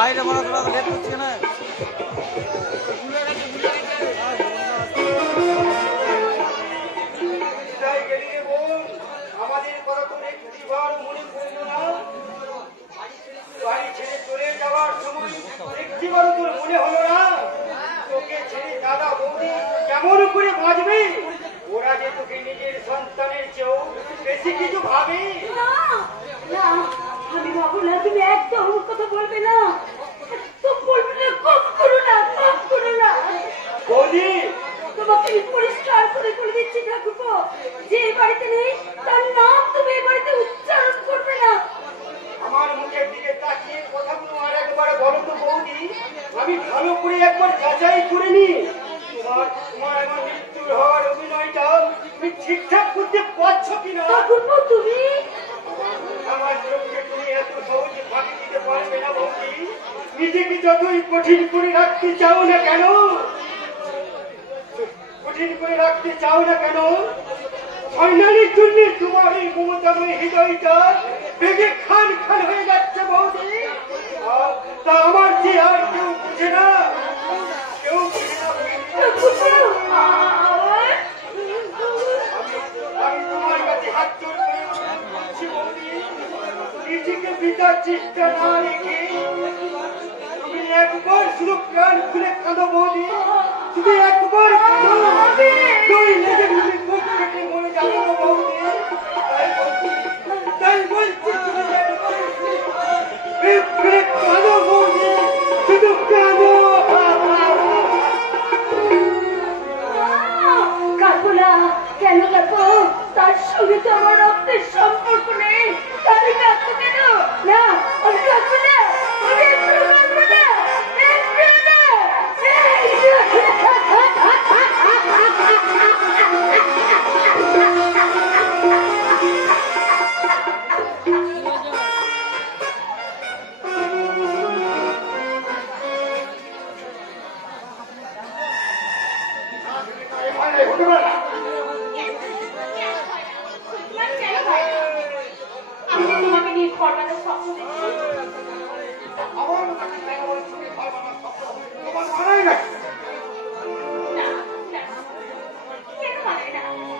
আইটা মনে করা লেট করছে না আমাদের কথা তো একটিবার মনে পড়ল না বাড়ি ছেড়ে চলে যাওয়ার সময় একটিবারও তোর মনে হলো না তোকে ছেড়ে দাদা বৌদি কেমন করে বাঁচবে ওরা যে তোকে নিজের সন্তানের চেয়েও বেশি কিছু ভাবে না আমি ভাবো না তুমি একদম কথা বলবে না তো বলবে না কম করো না বৌদি তোমাকে আমি পরিষ্কার করে বলে দিচ্ছি ঠাকুরপো যে এই বাড়িতে নেই তার নাম তুমি এই বাড়িতে উচ্চারণ করবে না আমার মুখের দিকে তাকিয়ে কথাগুলো আর একবার বলো তো বৌদি আমি ভালো করে একবার যাচাই করে নি তোমার আমার মৃত্যুর হওয়ার অভিনয়টা তুমি ঠিকঠাক করতে পারছো কিনা ঠাকুরপো তুমি আমার চোখকে তুমি এত সহজে ফাঁকি দিতে পারবে না বৌদি নিজেকে যতই কঠিন করে রাখতে চাও না কেন ফাইনালির জন্য তোমার এই মমতাময় হৃদয়টা ভেঙে খান খান হয়ে যাচ্ছে বৌদি তা আমার যে আর কেউ বুঝে না আমি তোমার কাছে হাত জোর করে বলছি বৌদি নিজেকে পিতার চেষ্টা না রেখে তুমি একবার শুধু প্রাণ খুলে কাঁদো বৌদি তুমি একবার মরে যাবো না বৌদি তাই বলছি তুমি কাঁদো বৌদি শুধু কাঁদো কাঁদবো না কেন কাঁদবো তার সঙ্গে তো আমার রক্তের সম্পর্ক নেই তাহলে কাঁদবো কেন না আমি কাঁদবো না আমি একটু কাঁদবো না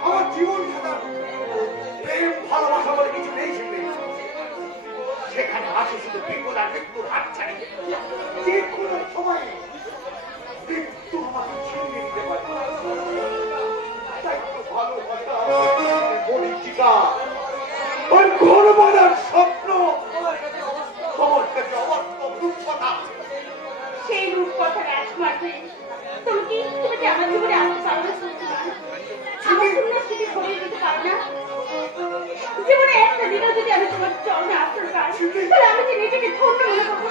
আমার জীবন প্রেম ভালোবাসা বলে কিছু নেই সেখানে আসে শুধু বিপদ আর মৃত্যুর হাত ছাড়িয়ে যে কোনো সময় মৃত্যু আমাকে ছিনিয়ে নিতে পারে ভালোবাসা মরিচিকা আর ঘর বাঁধার স্বপ্ন তোমার কাছে অবাস্তব রূপকথা সেই রূপকথার একমাত্র তুমি কি আমার জীবনে আসতে পারো না আমার তোমার স্মৃতি ছড়িয়ে দিতে পারো না জীবনে একটা দিনও যদি আমি তোমার চরণে আসতে পারি তাহলে আমি যে নিজেকে ধন্য মনে করবো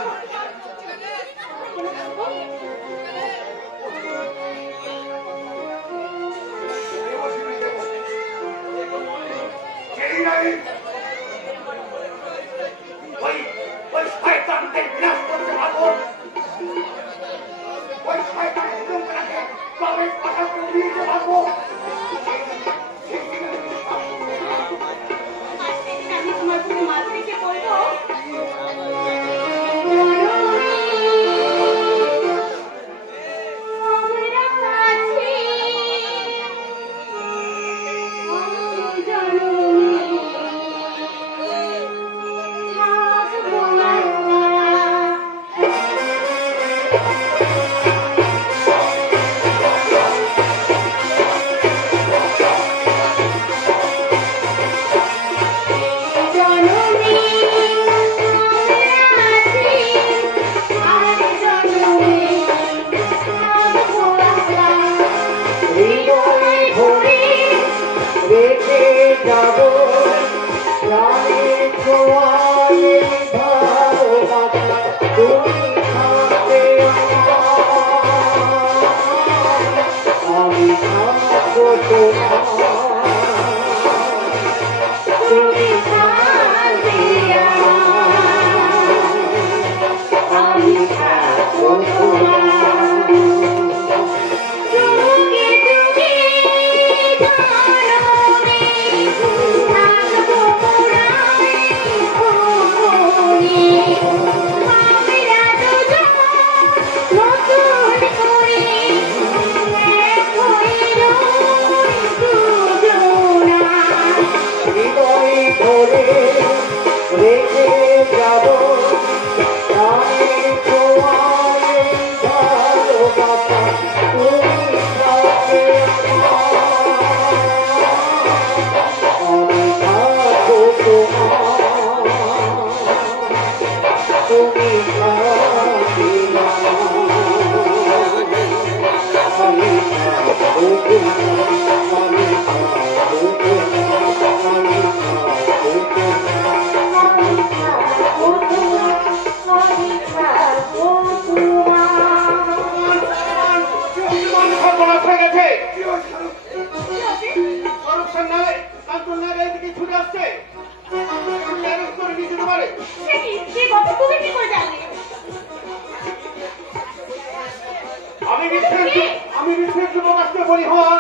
ওই শয়তানকে বিনাশ করতে পারবো ওই শয়তান কবে পাঠাতে উড়িয়ে দিতে পারবো আমি তোমার কোনো মাঝ রেখে বলবো কাঞ্চননগর এদিকে ছুটে আসছে। অ্যারেস্ট করে নিয়ে যেতে পারে। সে কি যে কথা তুমি কি করে জানলে? আমি বিশ্বাস প্রকাশকে বলি হওয়া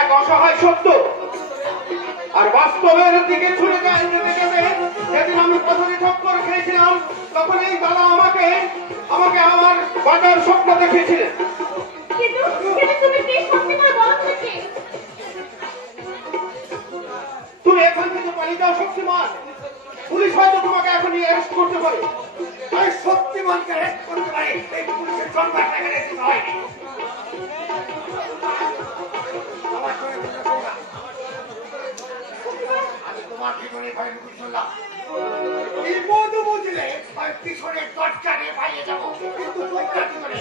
এক অসহায় সত্য। আর বাস্তবের দিকে ছুটে যেতে যেতে যেদিন আমি প্রথমে ঠক্কর খেয়েছিলাম, তখন এই দাদা আমাকে আমার বাজার স্বপ্ন দেখিয়েছিলেন। কিন্তু তুমি কি সত্যি করে বলো তুমি কি? তুমি এখান থেকে পালিয়ে যাও শক্তিমান। পুলিশ হয়তো তোমাকে এখনই অ্যারেস্ট করতে পারে। তাই শক্তিমানকে অ্যারেস্ট করতে পারে এই পুলিশের সংবাদ এখানে দিতে হয়নি। আমি তোমার জীবনে ভয় মুখে শুনলাম। এই মধু বুঝলে হয় পিছনের দরজা নিয়ে পালিয়ে যাবো, কিন্তু তোমরা জীবনে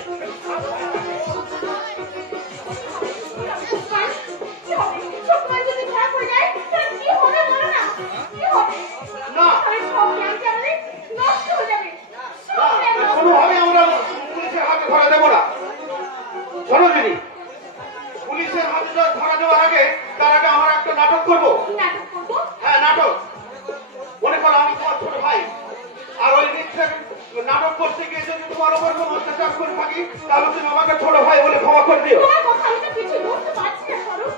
সত্যি যদি ধরা পড়ে যায় তাহলে কি হবে বলো না? কি হবে? না। তাহলে সব জ্ঞান যে আমাদের নষ্ট হয়ে যাবে। সব জ্ঞান নষ্ট। কোনোভাবে আমরা পুলিশের হাতে ধরা দেবো না। শোনো দিদি, পুলিশের হাতে ধরা দেওয়ার আগে তার আগে আমরা একটা নাটক করবো। নাটক করবো? হ্যাঁ, নাটক। মনে করো আমি তোমার ছোট ভাই, আর ওই মিথ্যের নাটক করতে গিয়ে যদি তোমার উপর কোনো অত্যাচার করে থাকি, তাহলে তুমি আমাকে ছোট ভাই বলে ক্ষমা করে দিও। তোমার কথা আমি তো কিছু বুঝতে পারছি না স্বরূপ।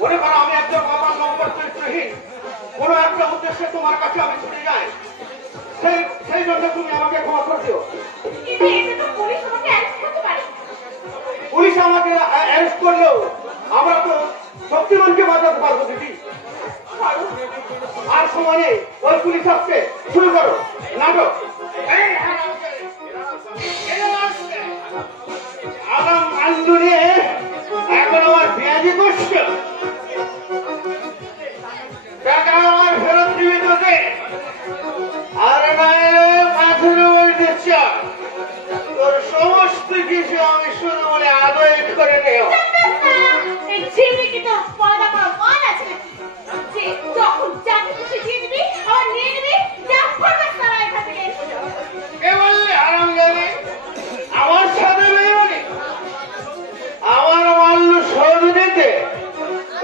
মনে করো আমি একজন বাবার নম্বর চরিত্রহীন, কোনো একটা উদ্দেশ্যে তোমার কাছে আমি ছুটে যাই, সেই জন্য তুমি আমাকে ক্ষমা করে দিও। কিন্তু এটা তো পুলিশ আমাকে অ্যারেস্ট করতে পারে। পুলিশ আমাকে অ্যারেস্ট করলেও আমরা তো শক্তিমানকে বাঁচাতে পারবো দিদি। স্বরূপ, আর সময়ে ওই পুলিশ আসছে, শুরু করো নাটক। আগাম আন্দু নিয়ে এখন আমার পেঁয়াজি করছে, টাকা আমার ফেরত দিবি তোকে, আর মাথার উপর দিচ্ছ তোর সমস্ত কিছু আমি শুরু বলে আদায় করে নেও। এই ঝিমে কি তো পয়দা করা মান আছে নাকি? যে যখন যাকে খুশি দিয়ে দিবি আবার নিয়ে নিবি, যা ফরমাস তারা এখান থেকে। কে বললে আরাম জানি আমার সাথে বেরোনি? আমার মাল্য সহযোগিতে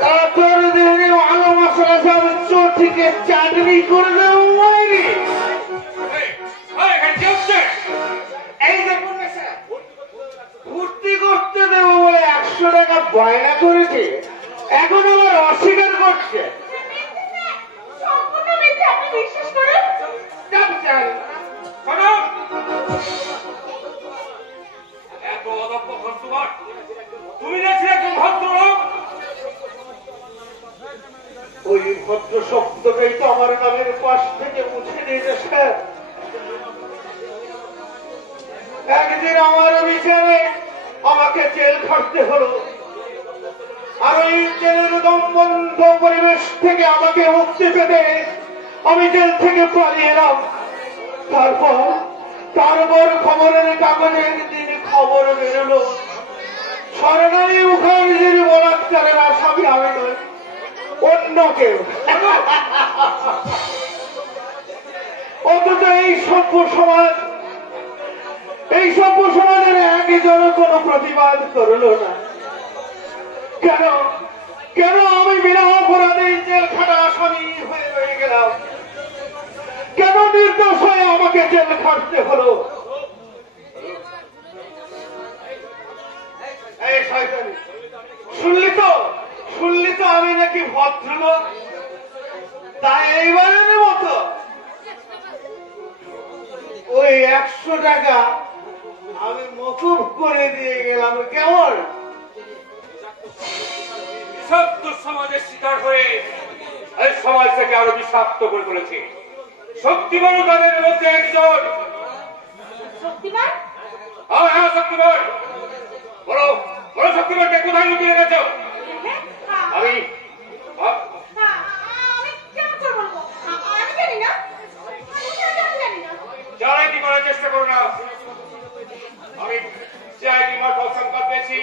তারা তোর দেহে ভালো মশলা সব চটিকে চাটনি করে দেবো মাইরি। এই যে ফুর্তি করতে দেবো বলে 100 টাকা বায়না করেছে, এখন আবার অস্বীকার করছে। সম্পূর্ণ মিথ্যে, আপনি বিশ্বাস করেন? এত অদক্ষ ভদ্রবাদ, তুমি দেখছি একজন ভদ্রলোক। ওই ভদ্র শব্দটাই তো আমার নামের পাশ থেকে মুছে দিয়েছে স্যার। একদিন আমার বিচারে আমাকে জেল খাটতে হলো, আর ওই জেলের দমবন্ধ পরিবেশ থেকে আমাকে মুক্তি পেতে আমি জেল থেকে পালিয়ে এলাম। তারপর খবরের কাগজে একদিন খবর বেরোলো সরকারি মুখার্জির বলাৎকারের আসামি আমি নই, অন্য কেউ। অথচ এই সভ্য সমাজের একজন কোনো প্রতিবাদ করলো না। কেন আমি বিনা অপরাধে জেল খাটা আসামি হয়ে রয়ে গেলাম? কেন নির্দোষ হয়ে আমাকে জেল খাটতে হলো? এই শয়তানি, শুনলি তো আমি নাকি ভদ্রলোক, তাই এইবারের মতো ওই 100 টাকা আমি মকুব করে দিয়ে গেলাম। কেমন? বিষাক্ত সমাজের শিকার হয়ে এই সমাজটাকে আরো বিষাক্ত করে তুলেছে। শক্তিমান তাদের মধ্যে একজন। শক্তিমান? হ্যাঁ, শক্তিমান। বলো শক্তিমানকে কোথায় লুকিয়ে রেখেছ? আমি আমি কেমন করে বলবো? আমি জানি না। যারাই কি করার চেষ্টা করো না। আমি সিআইডি মারফত সংবাদ পেয়েছি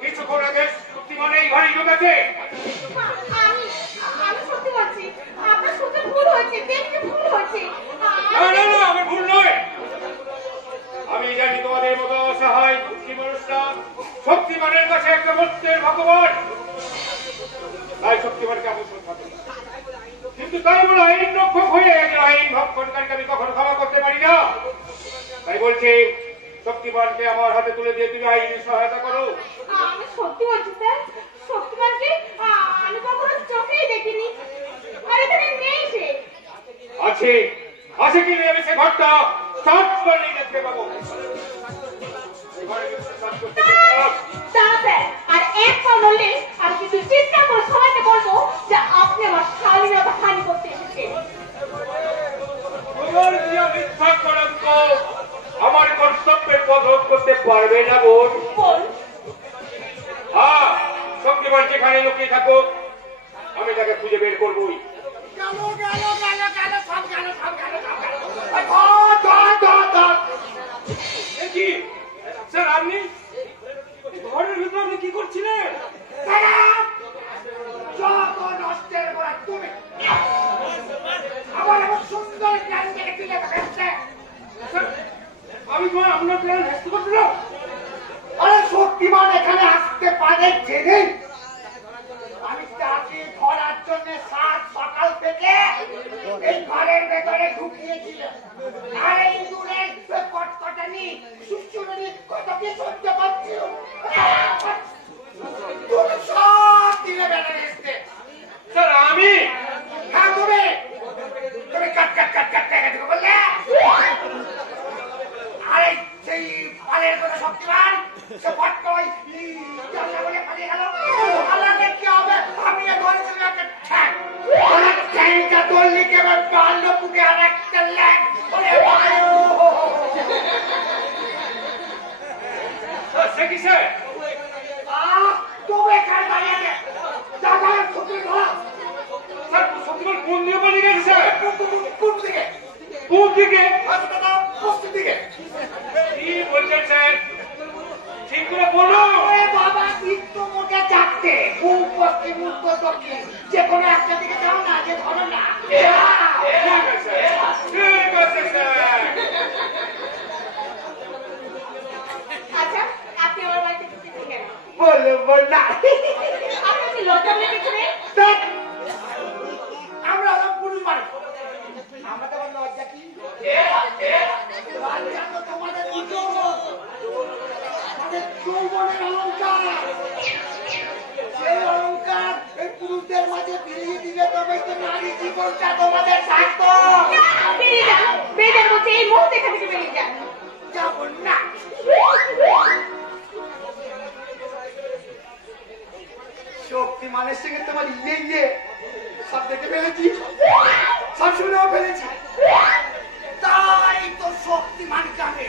কিছুক্ষণ আগে শক্তিমান এই ঘরে ঢুকেছে। আমি সত্যি বলছি, আপনার শুনতে ভুল হয়েছে, দেখতে ভুল হয়েছে। না, আমার ভুল নয়। আমি জানি তোমাদের মতো অসহায় দুঃখী মানুষরা শক্তিমানের কাছে একটা মূর্তের ভগবান। তাই শক্তি তাই বলে আইন রক্ষক হয়ে একজন আইন ভক্ষণকারীকে আমি কখনো ক্ষমা করতে পারি না। তাই বলছি শক্তিমানকে আমার হাতে তুলে দিয়ে তুমি আইনি সহায়তা করো। আমি সত্যি বলছি স্যার, শক্তিমানকে আমি কখনো চোখেই দেখিনি, আর এখানে নেই সে। আছে আছে কি নেই আমি সে ঘরটা সার্চ করে দেখতে পাবো। আর এক পা নড়লে আমি কিন্তু চিৎকার করে সবাইকে বলবো যে আপনি আমার স্বাধীনতা হানি করতে এসেছেন। আমার কর্তব্যের পথ রোধ করতে পারবে না বোন। হ্যাঁ, শক্তিমান যেখানে লুকিয়ে থাকুক আমি তাকে খুঁজে বের করবোই। স্যার আপনি ঘরের ভিতরে আপনি কি করছিলেন? আমি তোমার আপনার প্ল্যান নষ্ট করছিলাম। আরে শক্তিমান এখানে আসতে পারে জেনে আমি তাকে ধরার জন্য সাত সকাল থেকে এই ঘরের ভেতরে ঢুকিয়েছিলাম। আর এই দূরের কটকটানি সুচুরি কত কি সহ্য করছি তুমি সব দিলে বেড়ে গেছে। স্যার আমি হ্যাঁ তুমি কাট কাট কাট কাট কাট বললে। আরে সেই পালের কথা শক্তিমান সে পট কই জানলা বলে পালিয়ে গেল। আলাদা কি হবে আমি ঘরে চলে একটা ঠ্যাং আমার ঠ্যাংটা দললি কেবল পাল্লো পুকে আর একটা ল্যাগ ওরে বায়ু। সে কি স্যার? তুমি কাল বাড়িয়ে দাদা ছুটি ধরা। স্যার শক্তিমান কোন দিয়ে পালিয়ে গেছে স্যার? কোন দিকে? কোন দিকে? দাদা পশ্চিম দিকে। কি বলছেন স্যার? ঠিক করে বলুন। বাবা কিন্তু মুখে যাচ্ছে পূর্ব পশ্চিম উত্তর দক্ষিণ যে কোনো একটা দিকে যাও না, যে ধরো না। ঠিক আছে স্যার। আচ্ছা, আপনি আমার বাড়িতে ঢুকেছেন কেন? বলবো না। আপনার কি লজ্জা লেগেছে রে? আমরা হলাম পুরুষ মানুষ, আমাদের আবার লজ্জা কি? লজ্জা তো তোমাদের যৌবনের অলঙ্কার। সেই অলঙ্কার এই পুরুষদের মাঝে ফিরিয়ে দিলে তবে তো নারী জীবনটা তোমাদের থাকতো। বেরিয়ে যান, বেরিয়ে যান বলছে, এই মুহূর্তে এখান থেকে বেরিয়ে যান। যাব না। শক্তিমানের সঙ্গে তোমার ইয়ে সব দেখে ফেলেছি, সব শুনেও ফেলেছি। তাই তো শক্তিমান যাবে,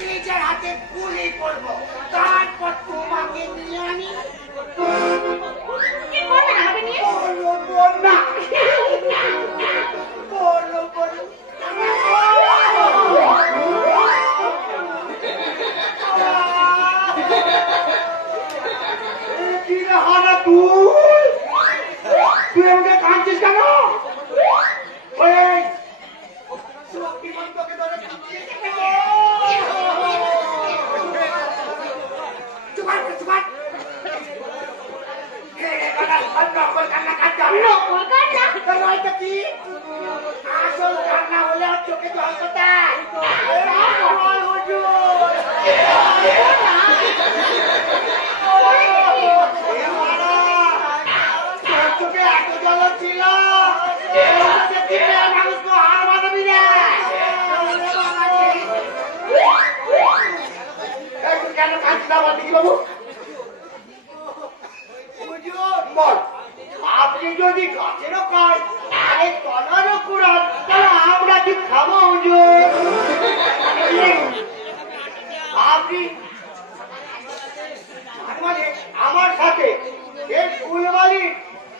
নিজের হাতে গুলি করবো, তারপর তোমাকে নিয়ে আনি। কি করবেন আমাকে নিয়ে? বলবো না। বলবো না। কি রে হারা তুই আমাকে কাঁদছিস কেন? শক্তিমান তোকে ধরে নকল কান্না? কি আসল কান্না হলে আর চোখে জল কোথায়? চোখে এত জল ছিল মানুষ তো হার বাঁধাবি রে। কেন কাঁদছিস আমার দিকে বাবু? বল, আপনি যদি গাছেরও খান আরে তলারও কুড়ান তাহলে আমরা কি খাবো? আপনি মানে আমার সাথে এই ফুলবাড়ির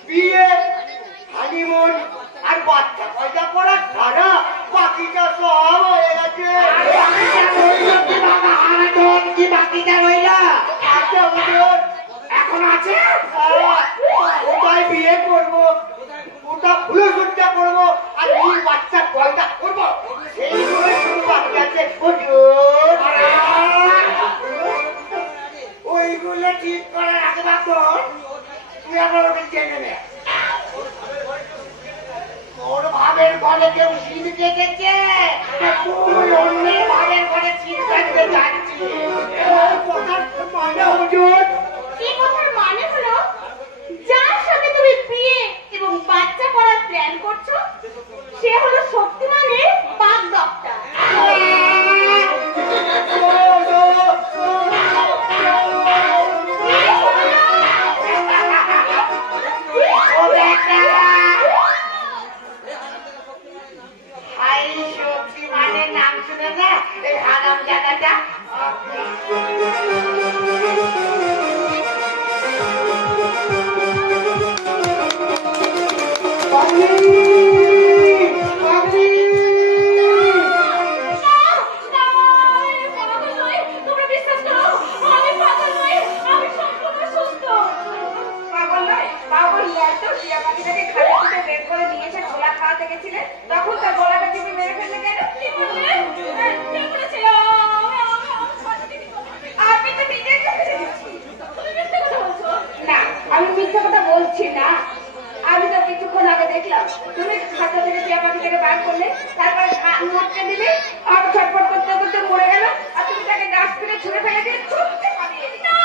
বিয়ে, হানিমুন আর বাচ্চা পয়দা করার ছাড়া বাকিটা সব হয়ে গেছে। কি বাকিটা রইল? এখন আছে ওটাই বিয়ে করবো, ওটা ফুলে সজ্জা করবো আর এই বাচ্চা পয়দা করবো, সেইগুলো শুধু বাকি আছে। ওইগুলো ঠিক করার আগে ভাবো তুই আমার ওকে জেনে নে। তোর ভাবের ঘরে কেউ শীত কেটেছে, তুই অন্যের ভাবের ঘরে শীত কাটতে যাচ্ছিস। কথার মানে হুজুর, এই কথার মানে হলো যার সাথে তুমি বিয়ে এবং বাচ্চা করার প্ল্যান করছো সে হলো শক্তিমানের বাগদত্তা। শক্তিমানের নাম শুনে না এই হারাম জায়গাটা তখন তার গলাটা টিপে মেরে ফেললে কেন? আপনি তো নিজের চোখে দেখেছি। তুমি মিথ্যে কথা বলছো। না, আমি মিথ্যে কথা বলছি না। আমি তো কিছুক্ষণ আগে দেখলাম তুমি খাতা থেকে টিয়া পাখিটাকে বার করলে, তারপরে মরতে দিলে আর ছটফট করতে করতে মরে গেল, আর তুমি তাকে ডাস্টবিনে ছুঁড়ে ফেলে দিয়ে ছুটতে পালিয়ে গেলে। না,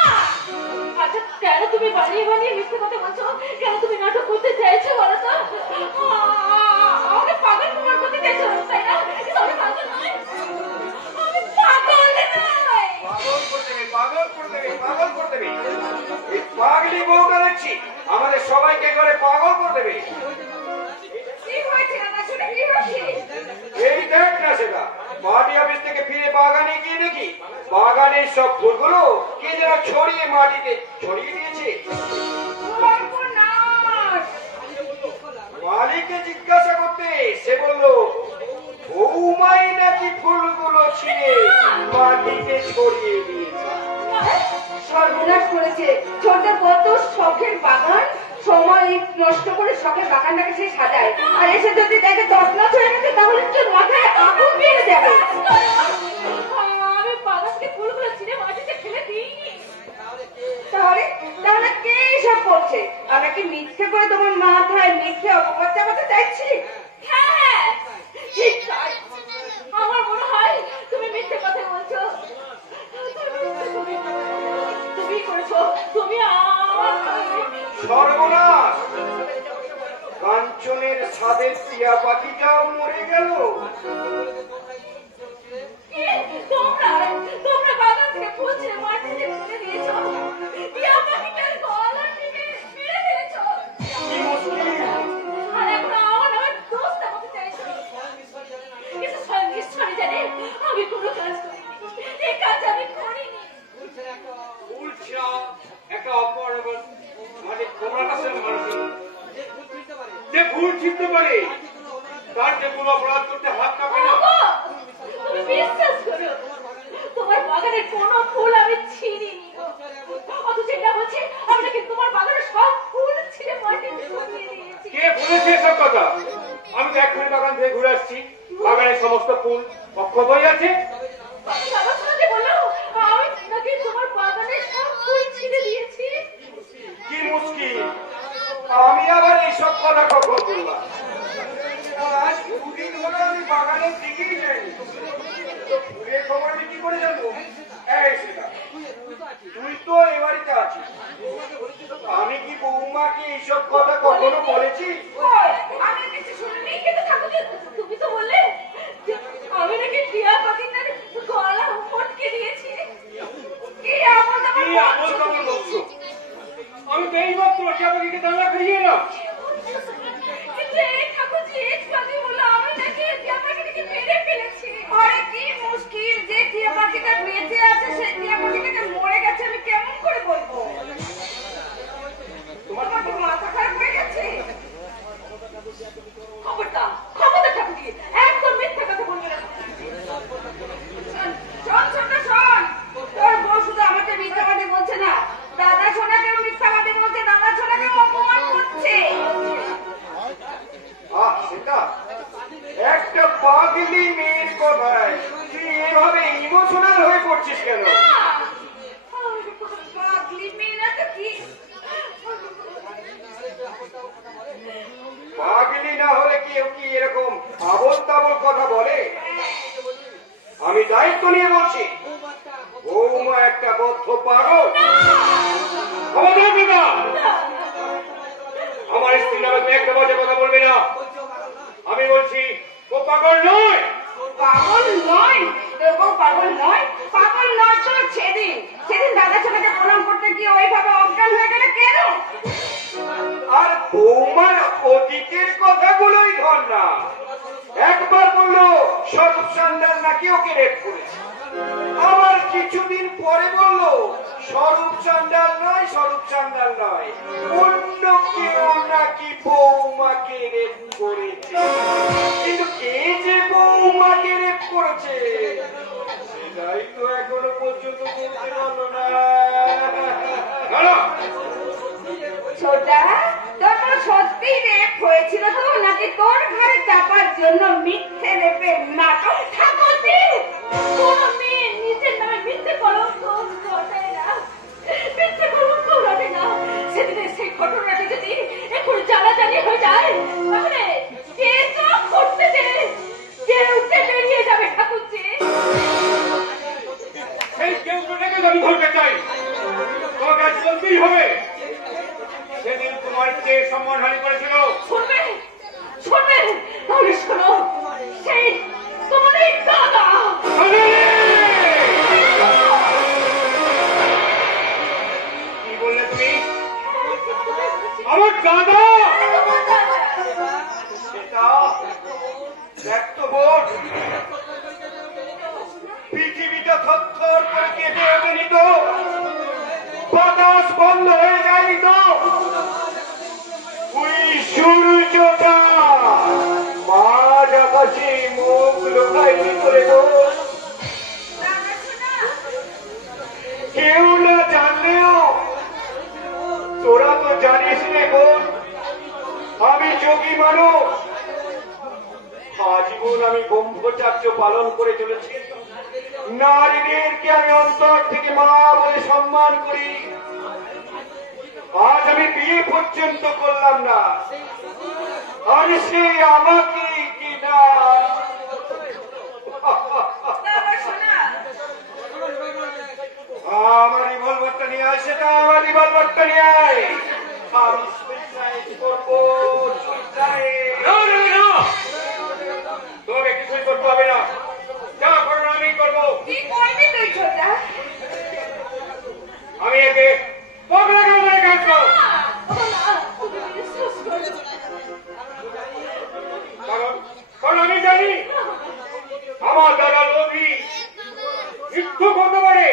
আচ্ছা কেন তুমি বানিয়ে বানিয়ে মিথ্যে কথা বলছো? কেন তুমি নাটক করতে চাইছো বলো তো? আমাকে পাগল প্রমাণ করতে চাইছো, তাই না? কিন্তু আমি পাগল নই, আমি পাগল নই। পাগল করে দেবে। এই পাগলি বউটা দেখছি আমাদের সবাইকে করে পাগল করে দেবে। কি হয়েছে না শুনে কি হয়েছে? এই দেখ না সেটা পার্টি অফিস থেকে ফিরে বাগানে গিয়ে দেখি বাগানের সব ফুলগুলো কে যেন ছড়িয়ে মাটিতে ছড়িয়ে দিয়েছে। মালিককে জিজ্ঞাসা করতে সে বলল বৌমাই নাকি ফুলগুলো ছিঁড়ে মাটিতে ছড়িয়ে দিয়েছে। সর্বনাশ করেছে। ছোট কত শখের বাগান, সময় নষ্ট করে শখের বাগানটাকে সে সাজায়, আর এসে যদি দেখে তছনছ হয়ে গেছে তাহলে তোর মাথায় আগুন বেড়ে যাবে। আমি বাগানকে ফুলগুলো ছিঁড়ে মাটিতে ফেলে দিইনি। তাহলে তাহলে কে এসব করছে? আমরা কি মিথ্যে করে তোমার মাথায় মিথ্যে অপবাদ চাপাতে চাইছি? হ্যাঁ হ্যাঁ ঠিক তাই। আমার মনে হয় তুমি মিথ্যে কথা বলছো। তুমি করেছো, তুমি সর্বনাশ, কাঞ্চনের ছাদের টিয়া পাখিটাও মরে গেল। তোমরা বাগান থেকে ফুল ছিঁড়ে মাটিতে ফেলে দিয়েছো, টিয়া পাখিটার গলা টিপে মেরে ফেলেছো, কি মুশকিল! আর এখন আমার দোষটা বলতে চাইছো। কিন্তু স্বয়ং ঈশ্বরই জানে আমি কোনো কাজ করিনি, এই কাজ আমি করিনি। ফুল ছিঁড়া একটা অপরাধ, মানে তোমরা কাছে মানুষ যে ফুল ছিঁড়তে পারে তার যে কোনো অপরাধ করতে হাত কাঁপে না। তুমি বিশ্বাস করো তোমার বাগানের কোনো ফুল আমি ছিঁড়িনি, অথচ এটা বলছে আমি নাকি তোমার বাগানের সব ফুল ছিঁড়ে মাটিতে ছড়িয়ে দিয়েছি। কে বলেছে এসব কথা? আমি তো এক্ষুনি বাগান থেকে ঘুরে আসছি, বাগানের সমস্ত ফুল অক্ষত হয়ে আছে। আমি বাবা শোনাতে বললো আমি নাকি তোমার বাগানের সব ফুল ছিঁড়ে দিয়েছি। কি মুশকিল! আমি আবার এইসব কথা কখন বললাম? আজ দুদিন হলো আমি বাগানের দিকেই যাইনি, তো ফুলের খবর আমি কি করে জানবো? এই সেটা তুই তো এ বাড়িতে আছিস, আমি কি বৌমাকে এইসব কথা কখনো বলেছি? আমি কিছু শুনিনি, কিন্তু ঠাকুর তুমি তো বললে যে আমি নাকি টিয়া পাখিটার গলা মটকে দিয়েছি। কি আমল তামল বলছো? আমি তো এই মাত্র টিয়া পাখিকে দাঙ্গা খাইয়ে এলাম। কিন্তু এই ঠাকুরজি একটু আগে বললো আমি নাকি টিয়া পাখিটাকে মেরে ফেলেছি। আরে কি মুশকিল, যে টিয়া পাখিটা বেঁচে আছে সে টিয়া পাখিটাকে মরে গেছে আমি কেমন করে বলবো? তোমার কি মাথা খারাপ হয়ে গেছে? খবরদার ঠাকুরজি, একদম মিথ্যা কথা বলবে না। শোন, তোর বউ শুধু আমাকে মিথ্যাবাদী বলছে না, দাদা সোনাকেও মিথ্যাবাদী বলছে, দাদা সোনাকেও অপমান করছে। সেটা একটা পাগলি মেয়ের কথায় তুই এভাবে ইমোশনাল হয়ে পড়ছিস কেন? কেউ কি এরকম আবল তাবল কথা বলে? আমি দায়িত্ব নিয়ে বলছি, বৌমা একটা বদ্ধ পাগল। আমার স্ত্রী নামে তুমি একটা বাজে কথা বলবে না। আমি বলছি ও পাগল নয়। পাগল নয়? তোর বউ পাগল নয়? পাগল নয় তো সেদিন দাদা ছেলেকে প্রণাম করতে গিয়ে ওইভাবে অজ্ঞান হয়ে গেলে কেন? আর বৌমার অতীতের কথাগুলোই ধর না। একবার বললো স্বরূপ সান্যাল নাকি ওকে রেপ করেছে, আবার কিছুদিন পরে বললো স্বরূপ সান্যাল নয়, স্বরূপ সান্যাল নয়, অন্য কেউ নাকি বৌমাকে রেপ করেছে। কিন্তু কে যে বৌমাকে রেপ করেছে সেটাই তো এখনো পর্যন্ত বলতে পারলো না। ছোটা, তোর সত্যি রেপ হয়েছিল তো, নাকি তোর ঘরে চাপার জন্য মিথ্যে রেপের নাটক থাকতে? কোন মেয়ে নিজের নামে মিথ্যে কলঙ্ক রটে না, মিথ্যে কলঙ্ক রটে না। সেদিনের সেই ঘটনাটি যদি এখন জানাজানি হয়ে যায়, তাহলে কে চোখ করতে দে, কেউ বেরিয়ে যাবে ঠাকুরজি। সেই কেউটাকে আমি ধরতে চাই, তোমাকে আজ বলতেই হবে। সেদিন তোমার যে সম্মানহানি করেছিল, শুনবে তাহলে শোনো, সেই তোমাদের দাদা। কি বললে তুমি? আমার দাদা? সেটা দেখত বোন, পৃথিবীটা থরথর করে কেঁপে ওঠেনি তো, বাতাস বন্ধ হয়ে যায়নি তো, ওই সূর্যটা মাঝ আকাশে মুখ লুকায়নি করে তো। কেউ না জানলেও তোরা তো জানিস রে বোন, আমি যোগী মানুষ, আজীবন আমি ব্রহ্মচর্য পালন করে চলেছি। নারীদেরকে আমি অন্তর থেকে মা বলে সম্মান করি। আজ আমি বিয়ে পর্যন্ত করলাম না, আর সে আমাকে কিনা। আমার রিভলভারটা নিয়ে আয়, সেটা আমার রিভলভারটা নিয়ে আয়। আমি সুইসাইড করবো, তোকে কিছুই করতে হবে না, যা করো আমি করবো। কি করবি তুই ছোটা? আমি একে পগলা করে কাটবো, কারণ আমি জানি আমার দাদা লোভী, ইচ্ছুক হতে পারে,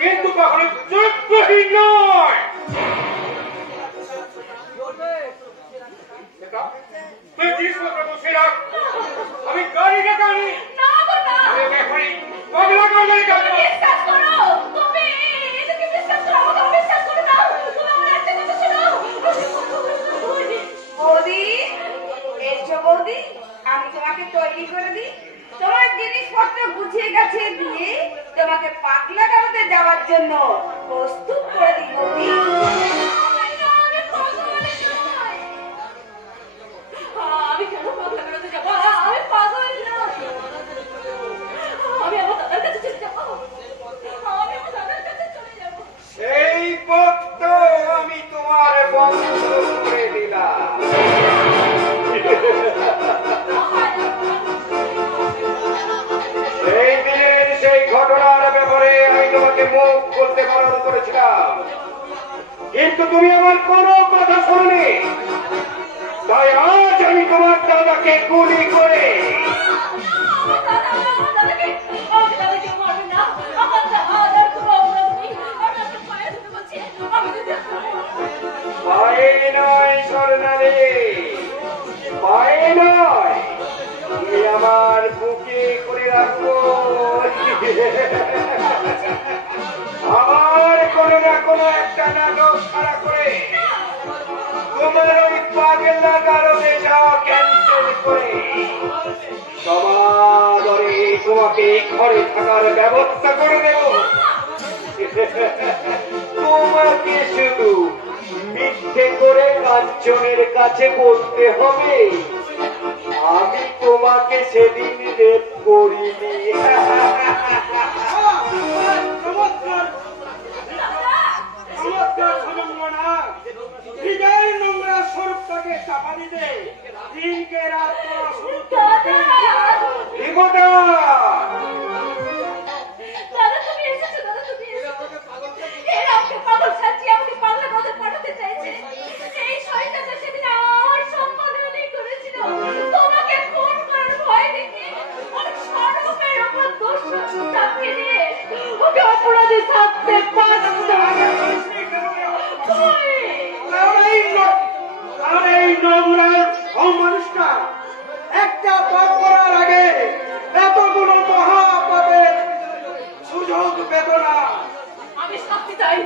কিন্তু কখনো যোগ্যহীন নয়। তুই জিনিসপত্র বসে রাখ, আমি গাড়ি ডাকানি এখনই পগলা করে কাটবো। বিশ্বাস করো, তুমি এটাকে বিশ্বাস করো, আমাকে বিশ্বাস করো না। তুমি আমার একটা কথা শোনো। বৌদি, এসো বৌদি, আমি তোমাকে তৈরি করে দিই। তোমার জিনিসপত্র গুছিয়ে গাছিয়ে দিয়ে তোমাকে পাগলা গাঁওতে যাওয়ার জন্য প্রস্তুত করে দিই বৌদি। আমি কেন পাগলা গাঁওতে যাবো? আমি পাগল না, আমি আমার দাদার কাছে চলে যাবো। আমি আমার দাদার কাছে চলে যাবো। সেই পথ তো আমি তোমার বন্ধ করে দিলাম। সেই দিনের সেই ঘটনার ব্যাপারে আমি তোমাকে মুখ করতে বারণ করেছিলাম, কিন্তু তুমি আমার কোনো কথা শোনোনি। তাই আজ আমি তোমার দাদাকে গুলি করে পায়ে নয় স্বর্ণালী, পায়ে নয়, তুমি আমার বুকে করে রাখবো। আমার কোনো না কোনো একটা নাটক খাড়া করে তোমার ওই পাগলা কারণে যাওয়া ক্যান্সেল করে সমাদরে তোমাকে ঘরে থাকার ব্যবস্থা করে দেব। তোমাকে শুধু মিথ্যে করে কাঞ্চনের কাছে বলতে হবে আমি তোমাকে সেদিন রেপ করিনি। চমৎকার চমৎকার সমন্বনা হৃদয়ের নোংরা স্বরূপটাকে চাপা দিতে দিনকে রাত করা শুরু করতে রিপোর্টার দাদা তুমি এসেছো, দাদা তুমি এসেছো। এরা আমাকে পাগল সাজিয়ে আমাকে পাগলা নদে পাঠাতে চাইছে। এই শয়তানটা সেদিন আমার সম্মান হানি করেছিল। তোমাকে খুন করার ভয় দেখে আমি স্বরূপের ওপর দোষ চাপিয়ে দিয়ে ওকে অপরাধী থাকতে পারতাম না। কই? আর এই নোংরা অমানুষটা একটা পাপ করার আগে এতগুলো মহাপাপের সুযোগ পেত না। আমি শাস্তি চাই।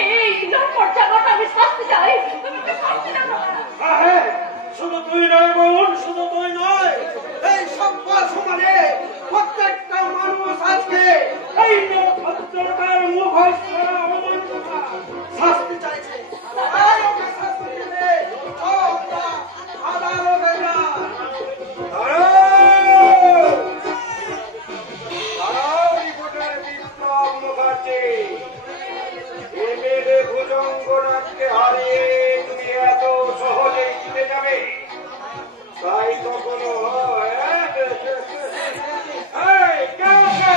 এই লম্পট জায়গাটা আমি শাস্তি চাই। তুমি কি শাস্তি দাও না? হ্যাঁ, শুধু তুই নয় বোন, শুধু তুই নয়, এই সম্পদ সমাজে প্রত্যেকটা মানুষ আজকে এই ভদ্রতার মুখোশ করা অমানুষতা শাস্তি চাইছে। তাই ওকে শাস্তি দিলে আমরা আদালতে যাই। রিপোর্টার বিপ্লব মুখার্জি, এমএলএ ভুজঙ্গনাথকে হারিয়ে তুমি এত সহজেই জিতে যাবে তাই কখনো হয়? এই, কে আছে?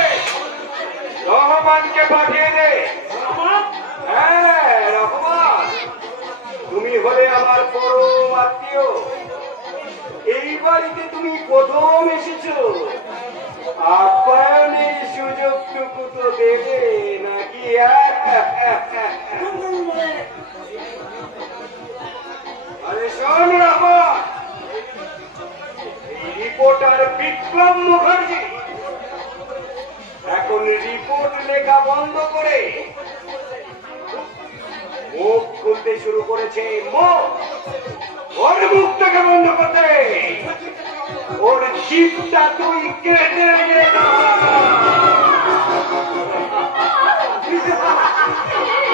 রহমানকে পাঠিয়ে দে। হ্যাঁ, রহমান, তুমি হলে আমার পরম আত্মীয়। এই বাড়িতে তুমি প্রথম এসেছো, আপ্যায়নের সুযোগটুকু তো দেবে নাকি? আরে শোন রহমান, এই রিপোর্টার বিক্রম মুখার্জি এখন রিপোর্ট লেখা বন্ধ করে মুখ খুলতে শুরু করেছে। ওর মুখটাকে বন্ধ করতে, ওর জিভটা তুই কেটে নিয়ে যা। এই